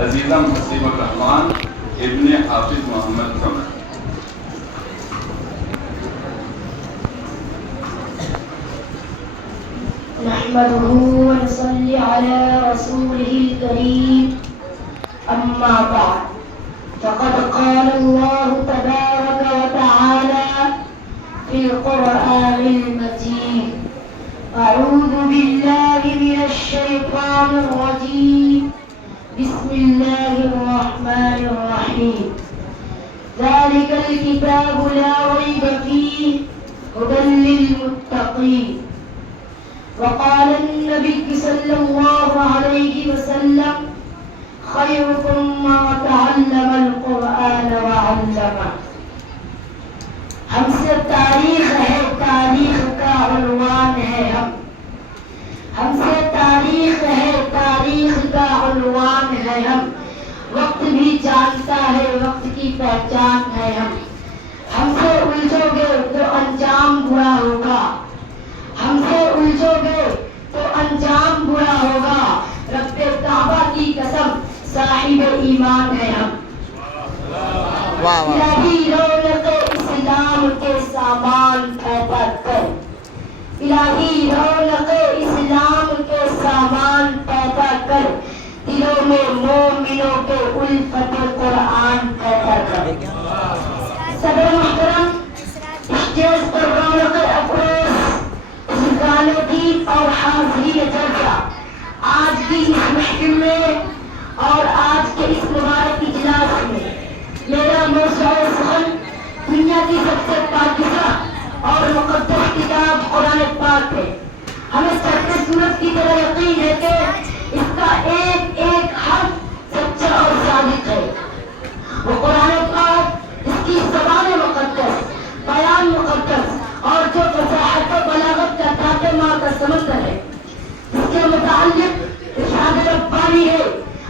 عزیزم حسیب الرحمان ابن حافظ محمد سمر. نحمده ونصلي على رسوله الكريم أما بعد فقد قال الله تبارك وتعالى في القرآن المجيد أعوذ بالله من الشيطان الرجيم بسم الله الرحمن الرحيم ذلك الكتاب لا ريب فيه هدى للمتقين. وقال النبي صلى الله عليه وسلم خيركم من تعلم القرآن وعلمه. ہم سے تاریخ ہے، تاریخ کا عنوان ہے. ہم سے تاریخ ہے، تاریخ کا عنوان ہے. ہم وقت بھی جانتا ہے، وقت کی پہچان ہے. ہم سے الجھو گے تو انجام برا ہوگا. ہم سے الجھو گے تو انجام برا ہوگا. رب کعبہ کی قسم صاحب ایمان ہے. ہم الہی رونق اسلام کے سامان پیدا کر. الہی رونق اسلام کے سامان پیدا کر. دلوں میں مومنوں کے الفت قرآن پیدا کر. صدر محترم، اسٹیج پر رونق افروز گانے کی اور حاضری جلسہ آج کی اس محفل میں اور آج کے اس مبارک اجلاس میں میرا موضوع سخن دنیا کی سب سے پاکیزہ اور مقدس کتاب قرآن پاک ہے. ہمیں چڑھتے سورج کی طرح یقین ہے کہ اس کا ایک ایک حرف سچا اور صادق ہے. وہ قرآن پاک اس کی زبان مقدس، بیان مقدس اور جو فصاحت و بلاغت کا دھاتے ماں کا سمندر ہے، اس کے متعلق ارشاد ربانی ہے.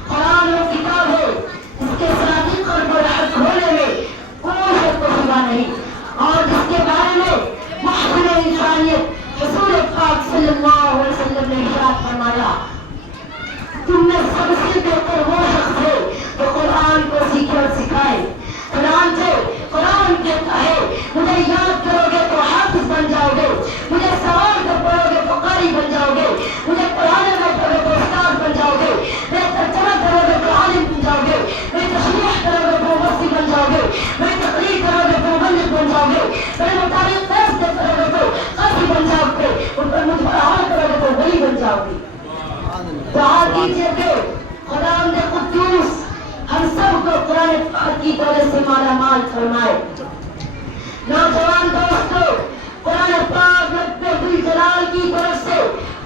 قرآن و کتاب ہے جس کے صادق اور برحق ہونے میں کوئی شک و شبہ نہیں، اور جس کے بارے میں محسن انسانیت رسول پاک صلی اللہ علیہ وسلم نے ارشاد فرمایا تم میں سب سے بہتر وہ شخص ہے جو قرآن کو سیکھے اور سکھائے. قرآن کہتا ہے مجھے یاد کرو گے تو حافظ بن جاؤ گے، مجھے سوال کر پڑھو گے تو قاری بن جاؤ گے، مجھے پڑھانے میں پڑھو گے تو استاد بن جاؤ گے، میں ترجمہ کرو گے تو عالم بن جاؤ گے، میں تشریح کرو گے تو مفتی بن جاؤ گے، میں تقریر کرو گے تو مبلغ بن جاؤ گے، میں مطابق قیاس کرو گے تو قاضی بن جاؤ گے، ان پر مجھ پر عمل کرو گے تو ولی بن جاؤ گے. دعا کیجیے کہ خداوند قدوس ہم سب کو قرآن پاک کی دولت سے مالا مال فرمائے. نوجوان دوستو، قرآن پاک رب ذوالجلال کی طرف سے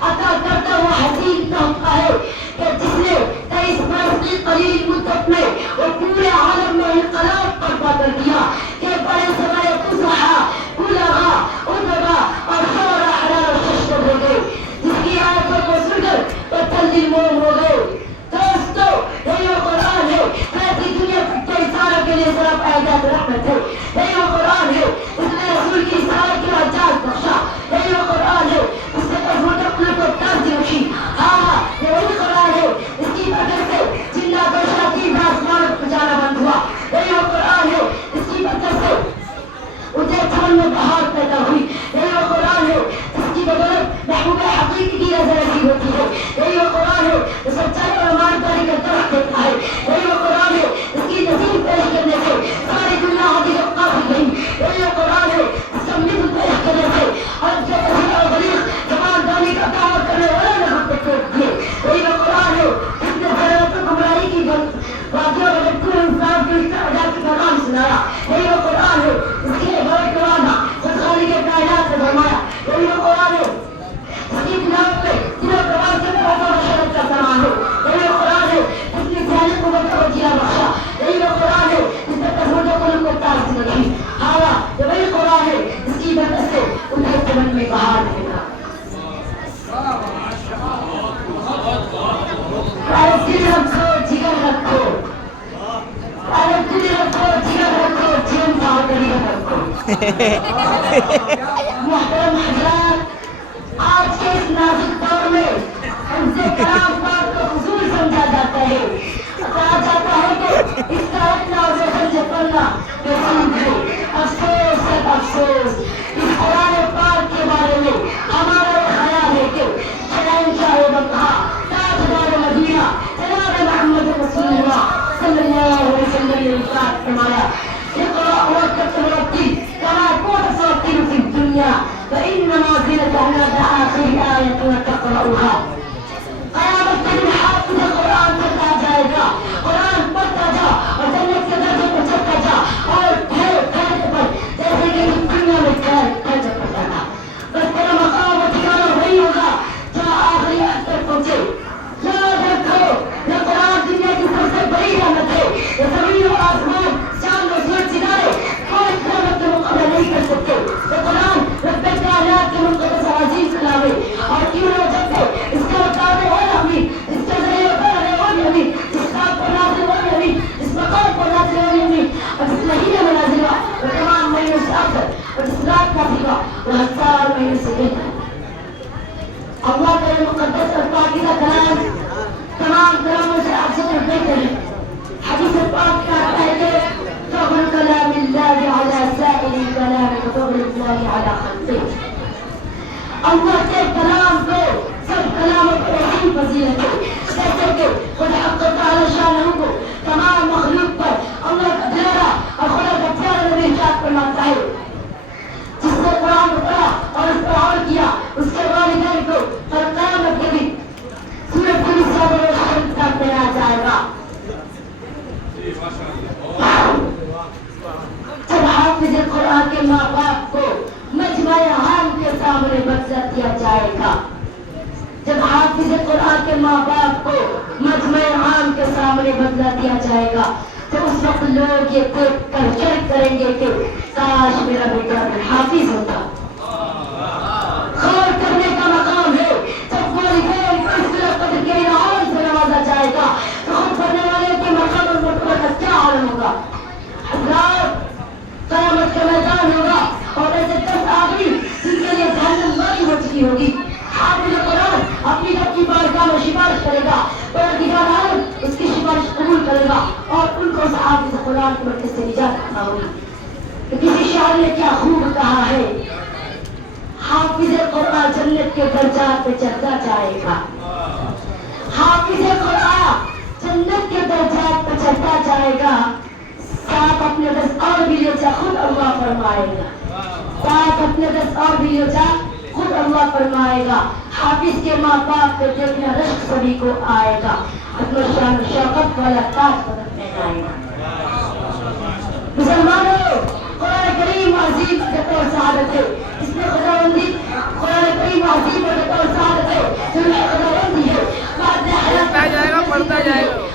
عطا کرتا ہوا حسین تحفہ ہے کہ جس نے 23 برس کی قلیل مدت میں وہ پورے عالم میں انقلاب برپا کر دیا کہ بڑے سے بڑے قزحا، بلغا، ادبا اور شعراء حلال و ششتر ہو گئے، جس کی آیتوں کو سن کر پتھر دل موم ہو گئے. دوستو، یہ وہ قرآن ہے جو دنیا کے انسانوں کے لیے صرف اعجاز رحمت ہے. یہ وہ قرآن ہے اس نے رسول کی رسالت کا اعجاز بخشا. یہ وہ قرآن ہے اس نے قلوب کو تازی رکھی. ہاں، یہ وہی قرآن ہے اس کی برکت سے جنات و شیاطین آسمان کو جانا بند ہوا. یہ وہ قرآن ہے اس کی برکت سے ادھر چمن میں بہار پیدا ہوئی. یہ وہ قرآن ہے جس کی بدولت محبوب حقیقی کی نظر ایسی ہوتی ہے. یہ وہ قرآن ہے جو سچائی اور ایمانداری کا درخت دیتا ہے. یہ وہ قرآن ہے جس کی نظیر پیش کرنے سے ساری دنیا حدیث و قابل نہیں. یہ وہ قرآن ہے جس کا مثل پیش کرنے سے ہر جو تحریر اور غلیظ زبان دانی کا دعویٰ کرنے والے نے ہم پہ ٹوٹ دیے. یہ وہ قرآن ہے جس نے ضرورت گمراہی کی وادیوں میں پورے انسان کو اس طرح کی پیغام سنایا. یہ وہ قرآن ہے جس کی عبادت کرانا خود خالق کائنات نے فرمایا. یہ وہ قرآن ہے جس کی بنیاد پہ دنوں پروان سے پیدا مشرت کا سامان ہے. یہ وہ قرآن ہے جس نے ذہنی قوت کو جیا بخشا. یہ وہ قرآن ہے جس نے تصور قلوب کو تازی رکھی. ہاں، یہ وہی قرآن ہے جس کی برکت سے انہیں چمن میں بہار ملا. دل رکھو، جگر رکھو، دل رکھو، جگر رکھو، جیم پاؤ غریب رکھو. محترم حضرات، آج کے اس نازک دور میں ہم سے کلام پاک کو فضول سمجھا جاتا ہے. ذکر حدیث پاک کا ہے کہ فضل کلام اللہ علی سائر الکلام کفضل اللہ علی خلقہ. اللہ کے کلام کو سب کلاموں کو ایسی فضیلت ہے جیسے کہ خود حق تعالی شانہ کو تمام مخلوق پر اللہ کا پیارا اور خدا کا پیارا نبی ارشاد فرماتا ہے جس نے قرآن پڑھا اور اس پر عمل کیا اس کے والدین کو ہر قیامت کے دن سورۃ النساء میں شامل کیا جائے گا. جب حافظ قرآن کے ماں باپ کو مجمع عام کے سامنے بدلہ دیا جائے گا, جب حافظ قرآن کے ماں باپ کو مجمع عام کے سامنے بدلہ دیا جائے گا تو اس وقت لوگ یہ دیکھ کر شرک کریں گے کہ کاش میرا بیٹا حافظ ہوتا. غور کرنے کا مقام ہے جب والدین کو اس قدر کے انعام سے نوازا جائے گا تو خود پڑھنے والے کے مقام اور مرتبہ کا کیا عالم ہوگا. حضرات قیامت کا میدان ہوگا اور ایسے 10 آدمی جن کے لیے جہنم والی ہو چکی ہوگی. حافظ قرآن اپنی رب کی بارگاہ میں سفارش کرے گا, پروردگار عالم اس کی سفارش قبول کرے گا اور ان کو اس حافظ قرآن کی برکت سے نجات عطا ہوگی. تو کسی شاعر نے کیا خوب کہا ہے, حافظ قرآن جنت کے درجات پہ چڑھتا جائے گا. حافظ قرآن جنت کے درجات پہ چڑھتا جائے گا, ساتھ اپنے 10 اور بھی لے جا خود اللہ فرمائے گا, ساتھ اپنے 10 اور بھی لے جا خود اللہ فرمائے گا. حافظ کے ماں باپ کو دیکھنا رشک سبھی کو آئے گا, اپنا شان و شوکت والا تاج بدن پہنائے گا. مسلمانوں, قرآن کریم عظیم عزت اور سعادت ہے, اس میں خداوندی قرآن کریم عظیم عزت اور سعادت ہے جو میں خداوندی ہے بعد میں پڑھتا جائے گا پڑھتا جائے گا.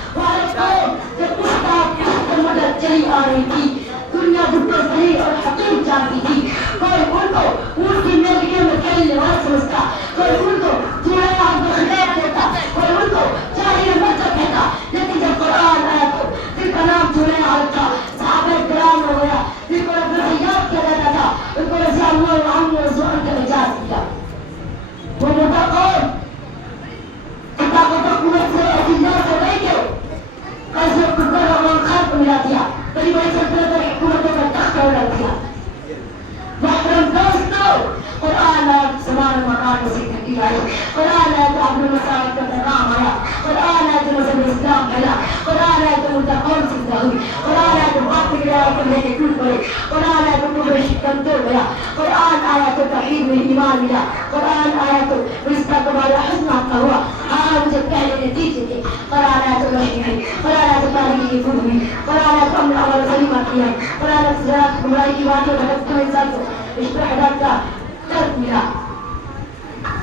مدد چلی آ رہی تھی, دنیا دکھر صحیح اور حقیق جانتی تھی. کوئی ان کو ان کی میلگیوں میں کھیلنے والا سمجھتا, کوئی ان کو جوڑا اور خلاف دیتا, کوئی ان کو چاہیے مرتب کہتا. لیکن جب قرآن آیا تو جن کا نام جوڑا عالم تھا صحابہ کرام ہو گیا, جن کو رب سے یاد کیا جاتا تھا ان کو رضی اللہ عنہ رضوان کا اجازت دیا. وہ متقون کتاب و حکومت سے اجزا سے لے کے ایسے قدر اور خلق ملا دیا, بڑی بڑی سلطنت اور حکومتوں کا تخت الٹ دیا. محترم دوستو, قرآن آیت زمان و مکان میں ذکر کیا ہے, قرآن آیت عبد المساعد کا پیغام آیا, قرآن آیت مذہب اسلام پھیلا, قرآن آیت متقون زندہ ہوئی, قرآن آیت باطل گیا اور لے کے ٹوٹ پڑے, قرآن آیت کفر شکن توڑ گیا, قرآن آیا تو توحید میں ایمان ملا, قرآن آیا تو رشتہ تمہارا حسن آتا ہوا. ہاں مجھے پہلے نتیجے تھے, قرآن آیا تو روشنی ہوئی, قرآن آیا تو تاریخی کی خود ہوئی, قرآن آیا تو امن اور سلیمہ کیا, قرآن آیا تو زراعت گمراہی کی باتوں کا رفتہ انسان کو اشتہادات کا درد ملا.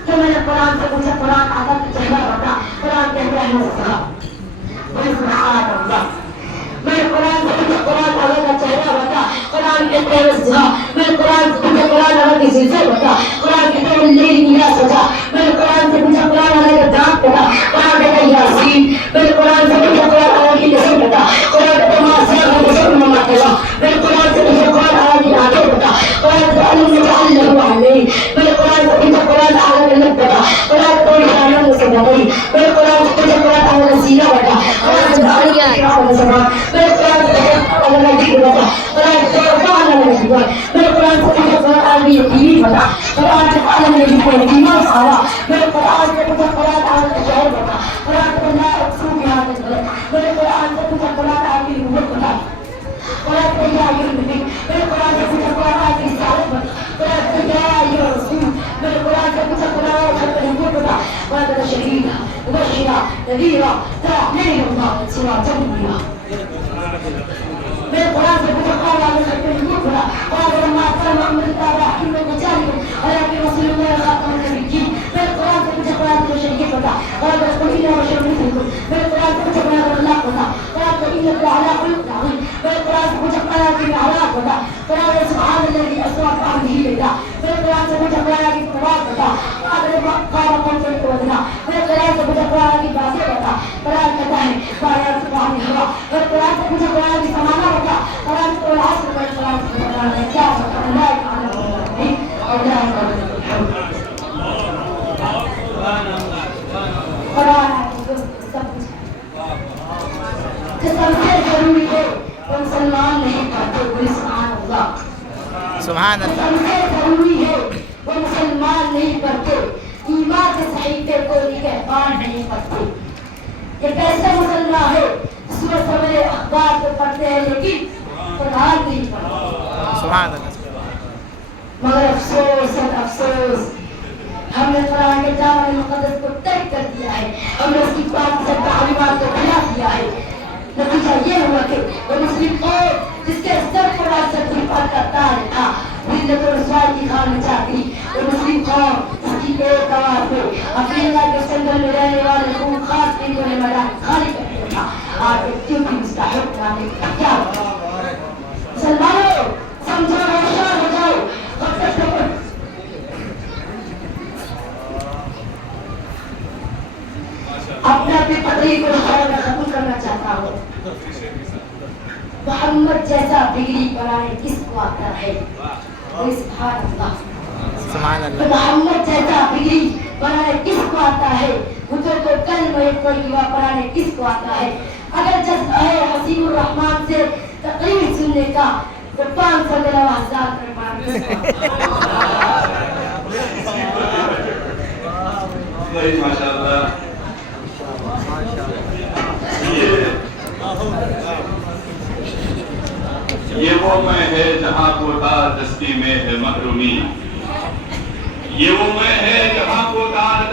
کہ میں نے قرآن سے پوچھا, قرآن آتا تو چہرہ بتا, قرآن کہتا ہے صاحب سبحان اللہ. میں نے قرآن سے پوچھا, قرآن آتا کا چہرہ بتا, قرآن کہتا ہے صاحب. میں نے قرآن سے پوچھا, قرآن آتا کی زلزلہ بتا, قرآن کہتا ہے لیل میرا سجا. میں نے قرآن سے پوچھا, قرآن آتا کا دانت بتا, قرآن کہتا ہے یاسین. میں نے قرآن سے پوچھا, قرآن آتا کی نسل بتا, قرآن کہتا ہے معاصیہ کا نسل محمد اللہ. میں نے قرآن سے پوچھا, قرآن آتا کی آگے بتا, قرآن کہتا ہے علم اللہ علیہ. میں نے قرآن سے پوچھا, قرآن آتا کا لب بتا, قرآن کہتا ہے شانوں سے بتائی. میں نے قرآن سے پوچھا, قرآن آتا کا سینہ بتا, قرآن کہتا ہے علم میں نے قرآن سے پوچھا, قرآن ذکر بتا, قرآن کہتا ہے قرآن میں نے قرآن سے پوچھا, قرآن عالمی یقینی بتا, قرآن کہتا ہے عالم نبی کو یقینی سارا. میں نے قرآن سے پوچھا, قرآن عالم شاعر بتا, قرآن کہتا ہے لا اقسم بهذا البلد. میں نے قرآن سے پوچھا, قرآن عالمی نبوت بتا, قرآن کہتا ہے یا ایھا النبی. میں نے قرآن سے پوچھا, قرآن عالمی رسالت بتا, قرآن کہتا ہے یا ایھا الرسول. میں نے قرآن سے پوچھا, قرآن عالمی نبوت بتا, قرآن کہتا ہے شہیدا مبشرا نذیرا داعیا الى الله سراجا منيرا. میں قرآن سے پوچھا, قرآن عالمی نبوت بتا, قرآن لما كان محمد تابع حكيم وجاهل ولكن رسول الله خاتم النبيين. میں قرآن سے پوچھا, قرآن کو شریعت بتا, قرآن کو قل إنا بشر مثلكم. میں قرآن سے پوچھا, قرآن کو اخلاق بتا, قرآن کو إنك لعلى خلق عظيم. میں قرآن سے پوچھا, قرآن کی معراج بتا, قرآن سبحان الذي أسرى بعبده ليلا. میں قرآن سے پوچھا, قرآن کی قرآن بتا, قرآن قوم کو ودنا. میں قرآن سے پوچھا, قرآن کی باتیں بتا, قرآن کہتا ہے قرآن سبحان اللہ. میں قرآن سے پوچھا, قرآن کی سمانا بتا, قرآن کو العصر. میں قرآن سے بتا ہے کیا بتا, لا إله إلا الله. قرآن ہے جو سب کچھ ہے. جو سب سے ضروری ہے وہ مسلمان نہیں پڑھتے. بولے سبحان اللہ. سبحان اللہ. سب سے ضروری ہے وہ مسلمان نہیں پڑھتے. ایمان کے صحیفے کو نگہبان نہیں پڑھتے. یہ کیسے مسلمان ہے جس میں سویرے اخبار کو پڑھتے ہیں لیکن قرآن نہیں پڑھتے. سبحان اللہ. مگر افسوس اور افسوس ہم نے قرآن کے جامع مقدس کو ترک کر دیا ہے. ہم نے اس کی پاک سے تعلیمات کو بھلا دیا ہے. نتیجہ یہ ہوا کہ وہ مسلم قوم جس کے سر پر سرٹیفکیٹ کا تاج تھا ذلت و رسوائی کی خانے چاہتی. وہ مسلم قوم اس کی ایک آواز میں افریقہ کے سنگل میں رہنے والے خون خاص دن کو میدان خالی کر دیا تھا. آج ایک کیوں کی مستحق ماننے کا کیا ہوا؟ مسلمانوں سمجھو ہوشیار ہو جاؤ. اپنے اپنی پدری کو ختم کرنا چاہتا ہوں. محمد جیسا ڈگری پڑھانے کس کو آتا ہے؟ سبحان اللہ. سبحان اللہ. محمد جیسا ڈگری پڑھانے کس کو آتا ہے؟ بتوں کو کلمہ طیبہ پڑھانے کس کو آتا ہے؟ اگر جذبہ ہے حسین الرحمان سے تقریر سننے کا تو 500,000 پر ماشاءاللہ. یہ وہ میں ہے جہاں کوتا دستی میں ہے محرومی. یہ وہ میں ہے جہاں کوتا